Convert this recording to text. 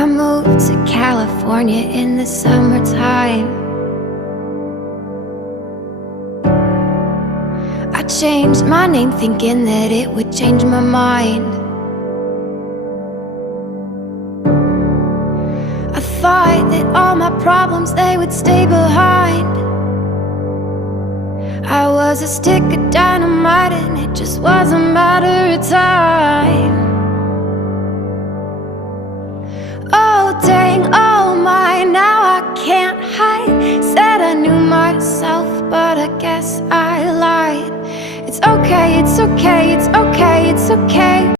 I moved to California in the summertime. I changed my name thinking that it would change my mind. I thought that all my problems, they would stay behind. I was a stick of dynamite and it just was a matter of time. Oh dang, oh my, now I can't hide. Said I knew myself, but I guess I lied. It's okay, it's okay, it's okay, it's okay.